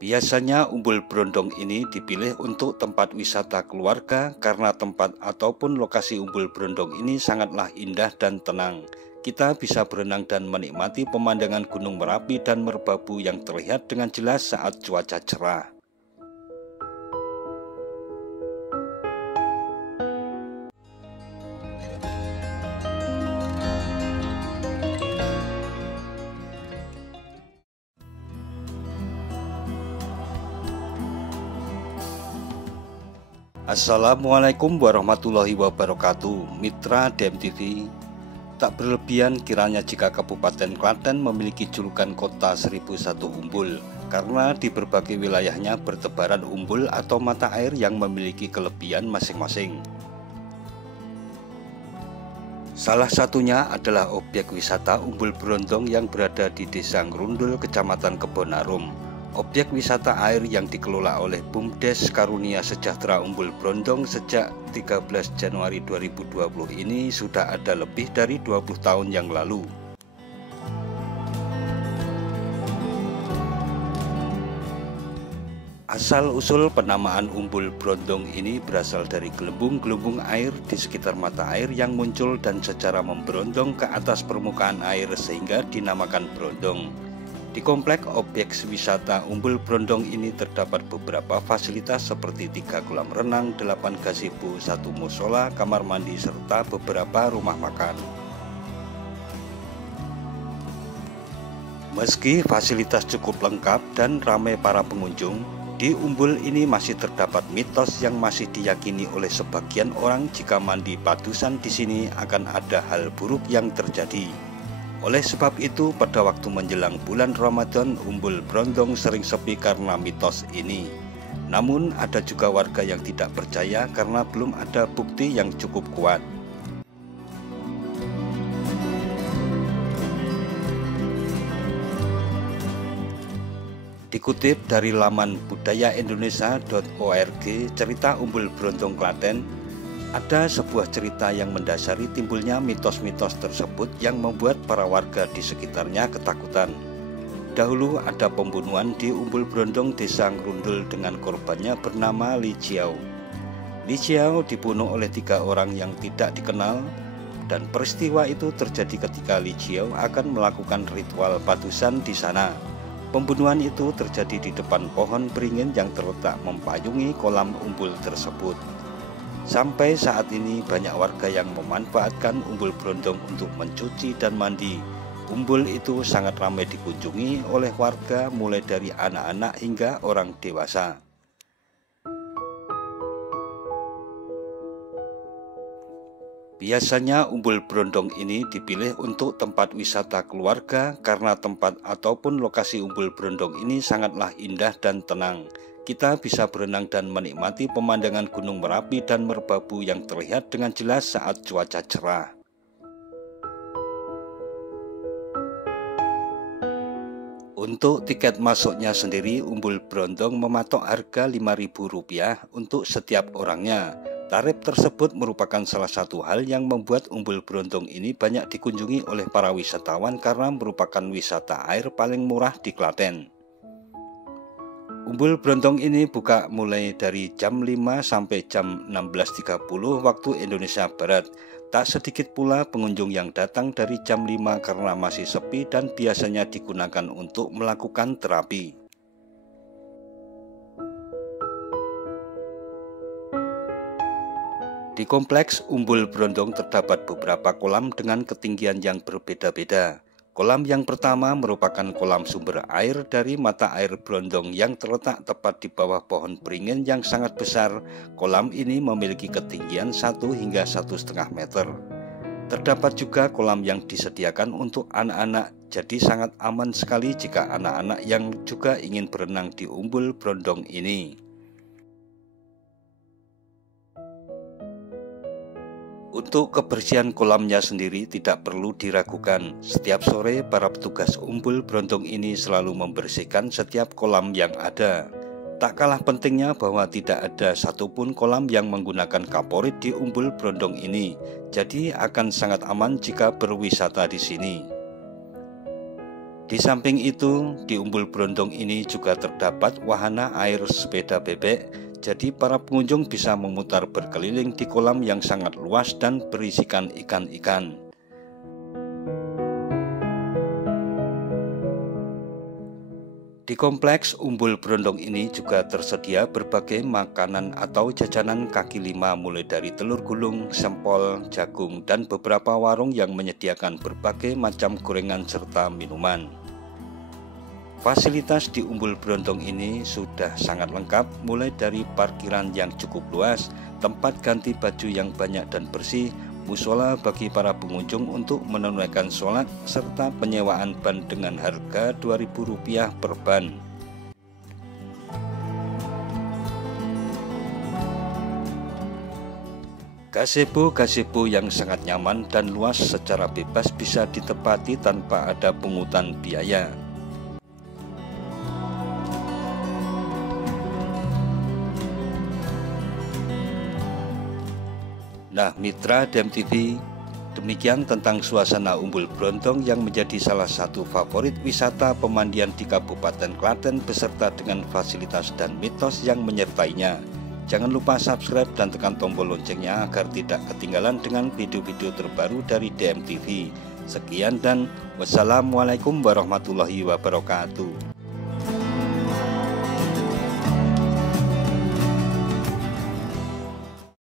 Biasanya Umbul Brondong ini dipilih untuk tempat wisata keluarga karena tempat ataupun lokasi Umbul Brondong ini sangatlah indah dan tenang. Kita bisa berenang dan menikmati pemandangan Gunung Merapi dan Merbabu yang terlihat dengan jelas saat cuaca cerah. Assalamualaikum warahmatullahi wabarakatuh. Mitra DMTV, tak berlebihan kiranya jika Kabupaten Klaten memiliki julukan kota 1001 umbul, karena di berbagai wilayahnya bertebaran umbul atau mata air yang memiliki kelebihan masing-masing. Salah satunya adalah objek wisata Umbul Brondong yang berada di Desa Ngrundul, Kecamatan Kebonarum. Objek wisata air yang dikelola oleh BUMDes Karunia Sejahtera Umbul Brondong sejak 13 Januari 2020 ini sudah ada lebih dari 20 tahun yang lalu. Asal-usul penamaan Umbul Brondong ini berasal dari gelembung-gelembung air di sekitar mata air yang muncul dan secara memberondong ke atas permukaan air sehingga dinamakan brondong. Di komplek objek wisata Umbul Brondong ini terdapat beberapa fasilitas seperti 3 kolam renang, 8 gazebo, 1 musola, kamar mandi, serta beberapa rumah makan. Meski fasilitas cukup lengkap dan ramai para pengunjung, di Umbul ini masih terdapat mitos yang masih diyakini oleh sebagian orang jika mandi padusan di sini akan ada hal buruk yang terjadi. Oleh sebab itu, pada waktu menjelang bulan Ramadan, Umbul Brondong sering sepi karena mitos ini. Namun, ada juga warga yang tidak percaya karena belum ada bukti yang cukup kuat. Dikutip dari laman budayaindonesia.org, cerita Umbul Brondong Klaten, ada sebuah cerita yang mendasari timbulnya mitos-mitos tersebut yang membuat para warga di sekitarnya ketakutan. Dahulu ada pembunuhan di Umbul Brondong Desa Ngrundul dengan korbannya bernama Li Jiao. Li Jiao dibunuh oleh 3 orang yang tidak dikenal, dan peristiwa itu terjadi ketika Li Jiao akan melakukan ritual padusan di sana. Pembunuhan itu terjadi di depan pohon beringin yang terletak mempayungi kolam umbul tersebut. Sampai saat ini banyak warga yang memanfaatkan Umbul Brondong untuk mencuci dan mandi. Umbul itu sangat ramai dikunjungi oleh warga mulai dari anak-anak hingga orang dewasa. Biasanya Umbul Brondong ini dipilih untuk tempat wisata keluarga karena tempat ataupun lokasi Umbul Brondong ini sangatlah indah dan tenang. Kita bisa berenang dan menikmati pemandangan Gunung Merapi dan Merbabu yang terlihat dengan jelas saat cuaca cerah. Untuk tiket masuknya sendiri, Umbul Brondong mematok harga Rp5.000 untuk setiap orangnya. Tarif tersebut merupakan salah satu hal yang membuat Umbul Brondong ini banyak dikunjungi oleh para wisatawan karena merupakan wisata air paling murah di Klaten. Umbul Brondong ini buka mulai dari jam 5 sampai jam 16.30 waktu Indonesia Barat. Tak sedikit pula pengunjung yang datang dari jam 5 karena masih sepi dan biasanya digunakan untuk melakukan terapi. Di kompleks Umbul Brondong terdapat beberapa kolam dengan ketinggian yang berbeda-beda. Kolam yang pertama merupakan kolam sumber air dari mata air Brondong yang terletak tepat di bawah pohon beringin yang sangat besar. Kolam ini memiliki ketinggian 1 hingga 1,5 meter. Terdapat juga kolam yang disediakan untuk anak-anak, jadi sangat aman sekali jika anak-anak yang juga ingin berenang di Umbul Brondong ini. Untuk kebersihan kolamnya sendiri tidak perlu diragukan. Setiap sore para petugas Umbul Brondong ini selalu membersihkan setiap kolam yang ada. Tak kalah pentingnya bahwa tidak ada satupun kolam yang menggunakan kaporit di Umbul Brondong ini. Jadi akan sangat aman jika berwisata di sini. Di samping itu, di Umbul Brondong ini juga terdapat wahana air sepeda bebek, jadi para pengunjung bisa memutar berkeliling di kolam yang sangat luas dan berisikan ikan-ikan. Di kompleks Umbul Brondong ini juga tersedia berbagai makanan atau jajanan kaki lima mulai dari telur gulung, sempol, jagung, dan beberapa warung yang menyediakan berbagai macam gorengan serta minuman. Fasilitas di Umbul Brondong ini sudah sangat lengkap, mulai dari parkiran yang cukup luas, tempat ganti baju yang banyak dan bersih, musola bagi para pengunjung untuk menunaikan sholat, serta penyewaan ban dengan harga Rp2.000 per ban. Gazebo yang sangat nyaman dan luas secara bebas bisa ditempati tanpa ada pungutan biaya. Nah, mitra DMTV, demikian tentang suasana Umbul Brondong yang menjadi salah satu favorit wisata pemandian di Kabupaten Klaten beserta dengan fasilitas dan mitos yang menyertainya. Jangan lupa subscribe dan tekan tombol loncengnya agar tidak ketinggalan dengan video-video terbaru dari DMTV. Sekian dan wassalamualaikum warahmatullahi wabarakatuh.